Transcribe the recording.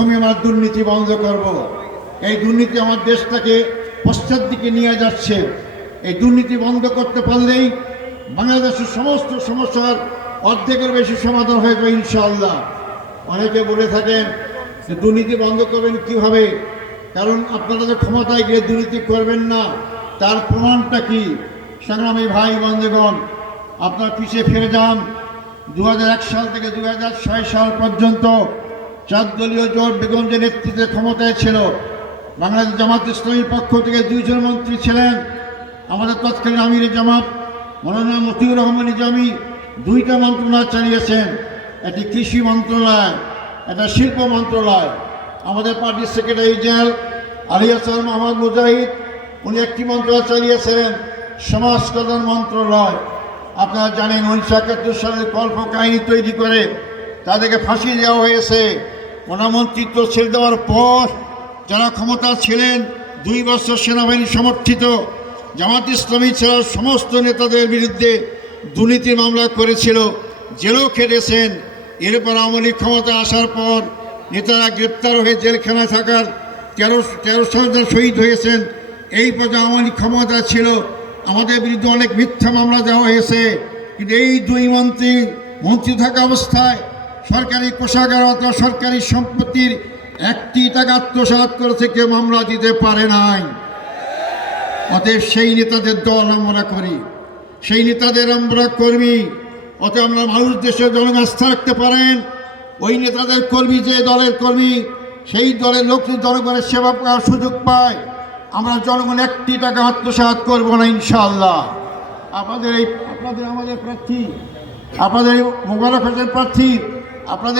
প্রথমে আমরা দুর্নীতি বন্ধ করব। এই দুর্নীতি আমার দেশটাকে পশ্চাৎ দিকে নিয়ে যাচ্ছে। এই দুর্নীতি বন্ধ করতে পারলেই বাংলাদেশের সমস্ত সমস্যার অর্ধেকের বেশি সমাধান হয়ে যাবে ইনশাআল্লাহ। অনেকে বলে থাকেন যে দুর্নীতি বন্ধ করবেন কীভাবে, কারণ আপনারা যে ক্ষমতায় গিয়ে দুর্নীতি করবেন না তার প্রমাণটা কি? সংগ্রামী ভাই বন্ধুগণ, আপনার পিছিয়ে ফিরে যান 2001 সাল থেকে 2006 সাল পর্যন্ত 4 দলীয় জোট বেগমদের নেতৃত্বে ক্ষমতায় ছিল। বাংলাদেশ জামাত ইসলামীর পক্ষ থেকে 2 জন মন্ত্রী ছিলেন। আমাদের তৎকালীন আমির জামাত মৌলানা মতিউর রহমান নিজামী 2টা মন্ত্রণালয় চালিয়েছেন, একটি কৃষি মন্ত্রণালয়, একটা শিল্প মন্ত্রণালয়। আমাদের পার্টির সেক্রেটারি জেনারেল আলী হাসান মোহাম্মদ মুজাহিদ উনি একটি মন্ত্রণালয় চালিয়েছিলেন, সমাজ কল্যাণ মন্ত্রণালয়। আপনারা জানেন 1971 সালের কল্প কাহিনী তৈরি করে তাদেরকে ফাঁসি দেওয়া হয়েছে। ওনার মন্ত্রিত্ব ছেড়ে দেওয়ার পর যারা ক্ষমতা ছিলেন 2 বছর সেনাবাহিনী সমর্থিত জামাত ইসলামী ছাড়া সমস্ত নেতাদের বিরুদ্ধে দুর্নীতির মামলা করেছিল, জেলও খেটেছেন। এরপর আওয়ামী লীগ ক্ষমতা আসার পর নেতারা গ্রেপ্তার হয়ে জেলখানায় থাকার 13 জন শহীদ হয়েছেন। এই পর্যায়ে আওয়ামী লীগ ক্ষমতা ছিল, আমাদের বিরুদ্ধে অনেক মিথ্যা মামলা দেওয়া হয়েছে। কিন্তু এই 2 মন্ত্রী থাকা অবস্থায় সরকারি কোষাগার অথবা সরকারি সম্পত্তির 1 টাকা আত্মসাৎ করেছে কেউ মামলা দিতে পারে নাই। অতএব সেই নেতাদের দল আমরা করি, সেই নেতাদের আমরা কর্মী। অতএব আমরা মানুষ দেশের জনগণ আস্থা রাখতে পারেন। ওই নেতাদের কর্মী, যে দলের কর্মী, সেই দলের লোক জনগণের সেবা করার সুযোগ পায়। আমরা জনগণ 1 টাকা আত্মসাৎ করব না ইনশাআল্লাহ। আমাদের প্রার্থী, আপনাদের মোবারক হোসেন প্রার্থী, আপনাদের